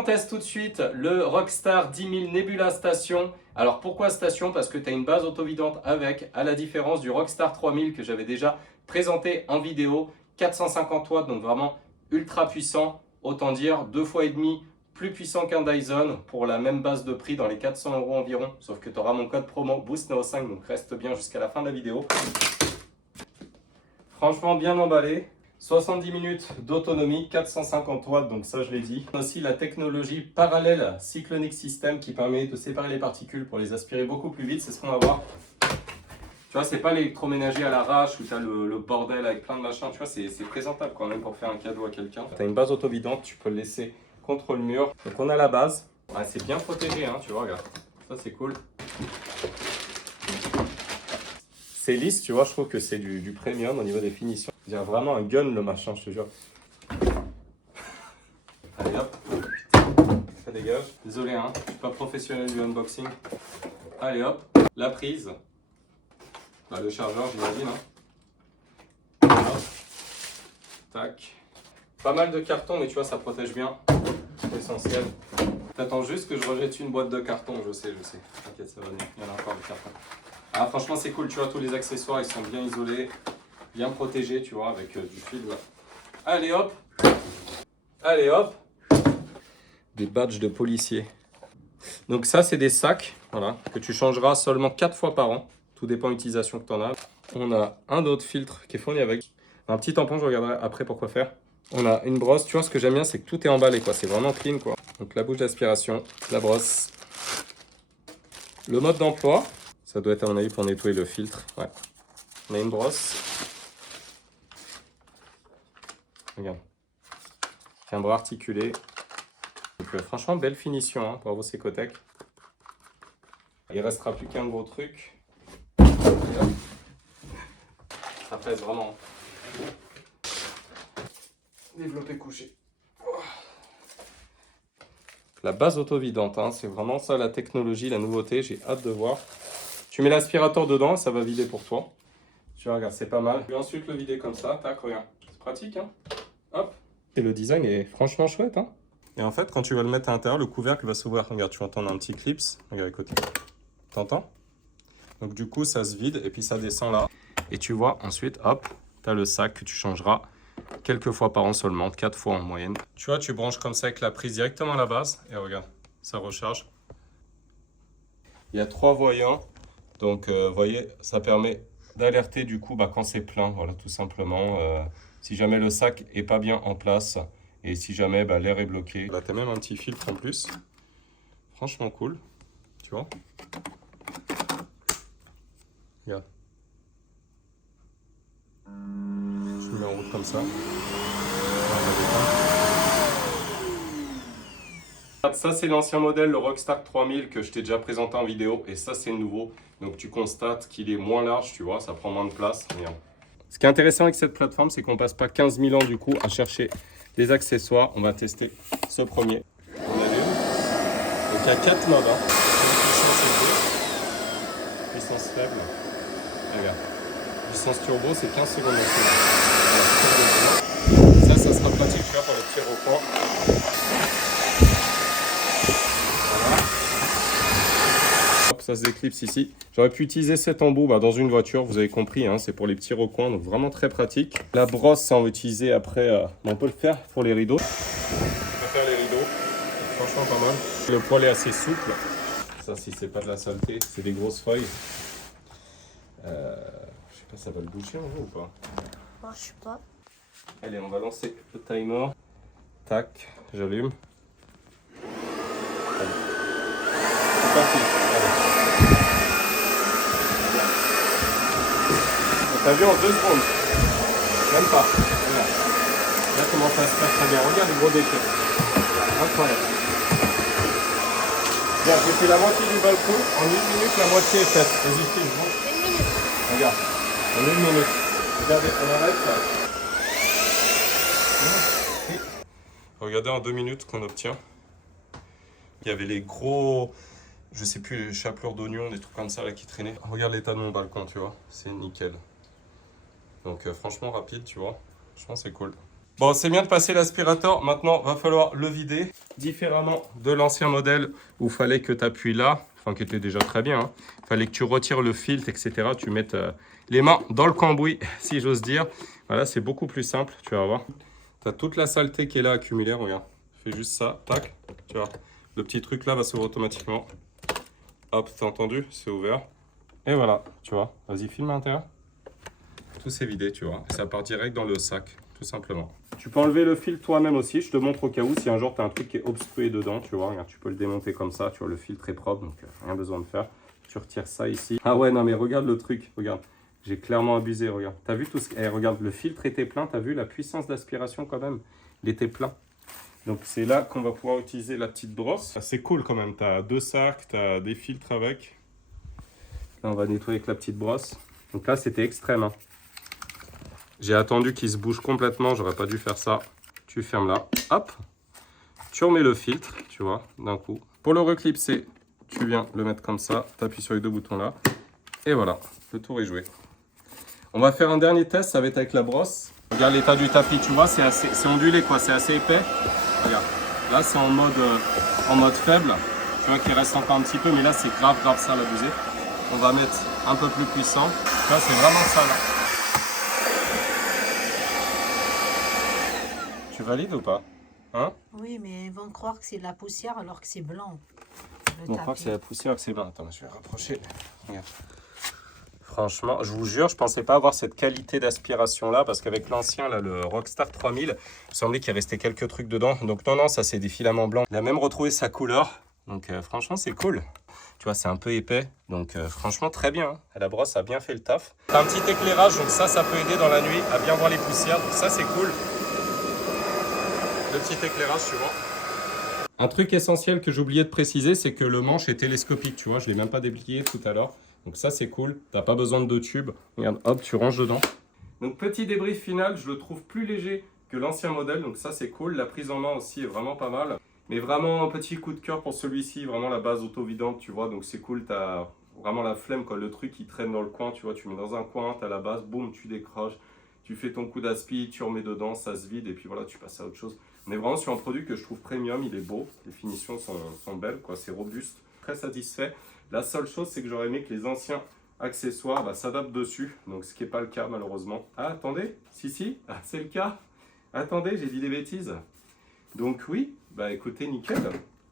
on teste tout de suite le Rockstar 10 000 Nebula Station. Alors pourquoi station? Parce que tu as une base autovidante avec, à la différence du Rockstar 3000 que j'avais déjà présenté en vidéo. 450 watts, donc vraiment ultra puissant. Autant dire 2 fois et demi plus puissant qu'un Dyson pour la même base de prix dans les 400 € environ. Sauf que tu auras mon code promo BoostNeo5, donc reste bien jusqu'à la fin de la vidéo. Franchement bien emballé. 70 minutes d'autonomie, 450 watts, donc ça je l'ai dit. Aussi la technologie parallèle Cyclonic System qui permet de séparer les particules pour les aspirer beaucoup plus vite, c'est ce qu'on va voir. Tu vois, c'est pas l'électroménager à l'arrache où tu as le bordel avec plein de machins, tu vois, c'est présentable quand même pour faire un cadeau à quelqu'un. Tu as une base autovidante, tu peux le laisser contre le mur. Donc on a la base, ah, c'est bien protégé, hein, tu vois, regarde, ça c'est cool. C'est lisse, tu vois, je trouve que c'est du premium au niveau des finitions. Il y a vraiment un gun le machin, je te jure. Allez hop, ça dégage. Désolé, hein, je suis pas professionnel du unboxing. Allez hop, la prise. Bah, le chargeur, j'imagine. Hein. Hop. Tac. Pas mal de carton, mais tu vois, ça protège bien. C'est essentiel. T'attends juste que je rejette une boîte de carton, je sais. T'inquiète, ça va venir. Il y en a encore des cartons. Ah, franchement, c'est cool, tu vois, tous les accessoires, ils sont bien isolés, bien protégés, tu vois, avec du fil. Là. Allez hop. Allez hop. Des badges de policiers. Donc ça, c'est des sacs, voilà, que tu changeras seulement 4 fois par an. Tout dépend de l'utilisation que tu en as. On a un autre filtre qui est fourni avec un petit tampon, je regarderai après pourquoi faire. On a une brosse, tu vois, ce que j'aime bien, c'est que tout est emballé, quoi. C'est vraiment clean, quoi. Donc la bouche d'aspiration, la brosse. Le mode d'emploi, ça doit être à mon avis pour nettoyer le filtre. Ouais. On a une brosse. Regarde. C'est un bras articulé. Donc, franchement, belle finition, hein, bravo Secotech. Il restera plus qu'un gros truc. Ça pèse vraiment. Développé couché. La base autovidante, hein, c'est vraiment ça la technologie, la nouveauté, j'ai hâte de voir. Tu mets l'aspirateur dedans, ça va vider pour toi. Tu vois, regarde, c'est pas mal. Je vais ensuite le vider comme ça, tac, regarde. C'est pratique, hein. Hop. Et le design est franchement chouette, hein. Et en fait, quand tu vas le mettre à l'intérieur, le couvercle va s'ouvrir. Regarde, tu vas entendre un petit clips. Regarde, écoute. T'entends? Donc du coup, ça se vide et puis ça descend là. Et tu vois, ensuite, hop, tu as le sac que tu changeras quelques fois par an seulement, 4 fois en moyenne. Tu vois, tu branches comme ça avec la prise directement à la base. Et regarde, ça recharge. Il y a 3 voyants. Donc, vous voyez, ça permet d'alerter du coup quand c'est plein. Voilà, tout simplement. Si jamais le sac est pas bien en place et si jamais l'air est bloqué. Là, tu as même un petit filtre en plus. Franchement cool. Tu vois? Regarde. Je le mets en route comme ça. Ça, c'est l'ancien modèle, le Rockstar 3000 que je t'ai déjà présenté en vidéo. Et ça, c'est le nouveau. Donc, tu constates qu'il est moins large, tu vois, ça prend moins de place. Regarde. Ce qui est intéressant avec cette plateforme, c'est qu'on ne passe pas 15 000 ans du coup à chercher des accessoires. On va tester ce premier. On a vu. Donc, il y a 4 modes. Hein. Puissance faible. Regarde. Puissance turbo, c'est 15 secondes. Ça sera pratique tu vois, pour le tir au point. Voilà. Hop, ça se déclipse ici. J'aurais pu utiliser cet embout dans une voiture, vous avez compris, hein, c'est pour les petits recoins, donc vraiment très pratique. La brosse, ça on va utiliser après, on peut le faire pour les rideaux. On peut faire les rideaux, franchement pas mal. Le poil est assez souple. Ça, si c'est pas de la saleté, c'est des grosses feuilles. Je sais pas, ça va le boucher en haut ou pas? Je sais pas. Allez, on va lancer le timer. Tac, j'allume. C'est parti. T'as vu en 2 secondes. Même pas. Regarde. Là, comment ça se passe très bien. Regarde les gros déchets. Incroyable. Bien, j'ai fait la moitié du balcon. En 1 minute, la moitié est faite. Vas-y, file. 1 minute. Regarde. En 1 minute. Regardez, on arrête là. Regardez en 2 minutes qu'on obtient. Il y avait les gros, je sais plus, les chapelures d'oignons, des trucs comme ça là qui traînaient. Regarde l'état de mon balcon, tu vois, c'est nickel. Donc franchement rapide, tu vois, je pense c'est cool. Bon, c'est bien de passer l'aspirateur. Maintenant, va falloir le vider. Différemment de l'ancien modèle où il fallait que tu appuies là, enfin qui était déjà très bien. Hein. Il fallait que tu retires le filtre, etc. Tu mettes les mains dans le cambouis, si j'ose dire. Voilà, c'est beaucoup plus simple, tu vas voir. Tu as toute la saleté qui est là accumulée, regarde. Fais juste ça, tac, tu vois. Le petit truc là va s'ouvrir automatiquement. Hop, t'as entendu? C'est ouvert. Et voilà, tu vois. Vas-y, filme à l'intérieur. Tout c'est vidé, tu vois. Ça part direct dans le sac, tout simplement. Tu peux enlever le fil toi-même aussi. Je te montre au cas où si un jour tu as un truc qui est obstrué dedans, tu vois. Regarde, tu peux le démonter comme ça. Tu vois, le filtre est propre, donc rien besoin de faire. Tu retires ça ici. Ah ouais, non mais regarde le truc, regarde. J'ai clairement abusé, regarde. T'as vu tout ce... Eh, regarde, le filtre était plein. T'as vu la puissance d'aspiration quand même? Il était plein. Donc c'est là qu'on va pouvoir utiliser la petite brosse. C'est cool quand même. T'as 2 sacs, t'as des filtres avec. Là, on va nettoyer avec la petite brosse. Donc là, c'était extrême. Hein. J'ai attendu qu'il se bouge complètement. J'aurais pas dû faire ça. Tu fermes là. Hop. Tu remets le filtre, tu vois, d'un coup. Pour le reclipser, tu viens le mettre comme ça. Tu appuies sur les 2 boutons là. Et voilà, le tour est joué. On va faire un dernier test, ça va être avec la brosse. Regarde l'état du tapis, tu vois, c'est ondulé, quoi, c'est assez épais. Regarde, là c'est en mode faible. Tu vois qu'il reste encore un petit peu, mais là c'est grave sale abusé. On va mettre un peu plus puissant. Tu vois, c'est vraiment ça là. Tu valides ou pas? Hein? Oui, mais ils vont croire que c'est de la poussière alors que c'est blanc. On croit que c'est la poussière, que c'est blanc. Attends, je vais rapprocher. Regarde. Franchement, je vous jure, je pensais pas avoir cette qualité d'aspiration là, parce qu'avec l'ancien, là, le Rockstar 3000, il semblait qu'il restait quelques trucs dedans. Donc non, ça c'est des filaments blancs. Il a même retrouvé sa couleur. Donc franchement, c'est cool. Tu vois, c'est un peu épais. Donc franchement, très bien. Hein. La brosse a bien fait le taf. T'as un petit éclairage, donc ça peut aider dans la nuit à bien voir les poussières. Donc ça, c'est cool. Le petit éclairage, tu vois. Un truc essentiel que j'ai oublié de préciser, c'est que le manche est télescopique. Tu vois, je ne l'ai même pas déplié tout à l'heure. Donc ça, c'est cool. Tu n'as pas besoin de 2 tubes. Regarde, hop, tu ranges dedans. Donc petit débrief final, je le trouve plus léger que l'ancien modèle. Donc ça, c'est cool. La prise en main aussi est vraiment pas mal. Mais vraiment un petit coup de cœur pour celui-ci. Vraiment la base auto-vidante, tu vois. Donc c'est cool. Tu as vraiment la flemme, quoi. Le truc, il traîne dans le coin. Tu vois, tu mets dans un coin, tu as la base, boum, tu décroches. Tu fais ton coup d'aspi, tu remets dedans, ça se vide. Et puis voilà, tu passes à autre chose. On est vraiment sur un produit que je trouve premium. Il est beau. Les finitions sont belles, quoi. C'est robuste. Très satisfait. La seule chose, c'est que j'aurais aimé que les anciens accessoires s'adaptent dessus. Donc, ce qui n'est pas le cas, malheureusement. Ah, attendez. Si. Ah, c'est le cas. Attendez, j'ai dit des bêtises. Donc, oui. Bah, écoutez, nickel.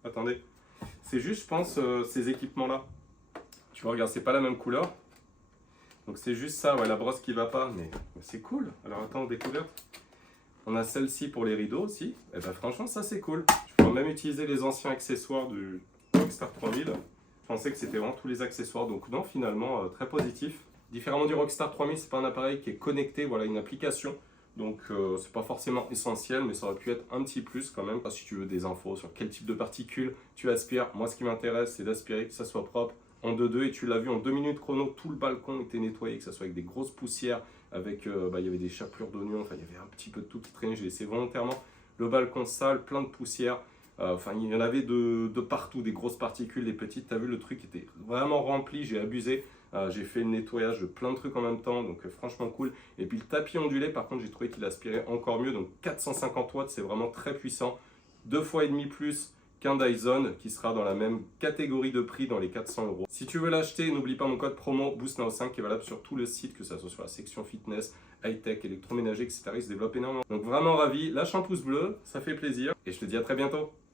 Attendez. C'est juste, je pense, ces équipements-là. Tu vois, regarde, c'est pas la même couleur. Donc, c'est juste ça. Ouais, la brosse qui va pas. Mais c'est cool. Alors, attends, découverte. On a celle-ci pour les rideaux aussi. Et bah, franchement, ça, c'est cool. Je pourrais même utiliser les anciens accessoires du Rockstar 3000. Je pensais que c'était vraiment tous les accessoires, donc non, finalement, très positif. Différemment du Rockstar 3000, c'est pas un appareil qui est connecté, voilà, une application. Donc, c'est pas forcément essentiel, mais ça aurait pu être un petit plus quand même. Si tu veux des infos sur quel type de particules tu aspires, moi, ce qui m'intéresse, c'est d'aspirer que ça soit propre en 2-2. Et tu l'as vu en 2 minutes chrono, tout le balcon était nettoyé, que ça soit avec des grosses poussières, avec, il y avait des chapelures d'oignons, enfin, il y avait un petit peu de tout qui traînait. J'ai laissé volontairement le balcon sale, plein de poussière. Enfin, il y en avait de partout, des grosses particules, des petites. Tu as vu, le truc était vraiment rempli, j'ai abusé. J'ai fait le nettoyage de plein de trucs en même temps, donc franchement cool. Et puis le tapis ondulé, par contre, j'ai trouvé qu'il aspirait encore mieux. Donc 450 watts, c'est vraiment très puissant. 2 fois et demi plus qu'un Dyson, qui sera dans la même catégorie de prix, dans les 400 €. Si tu veux l'acheter, n'oublie pas mon code promo BoostNow5 qui est valable sur tout le site, que ça soit sur la section fitness, high-tech, électroménager, etc. Il se développe énormément. Donc vraiment ravi. Lâche un pouce bleu, ça fait plaisir. Et je te dis à très bientôt.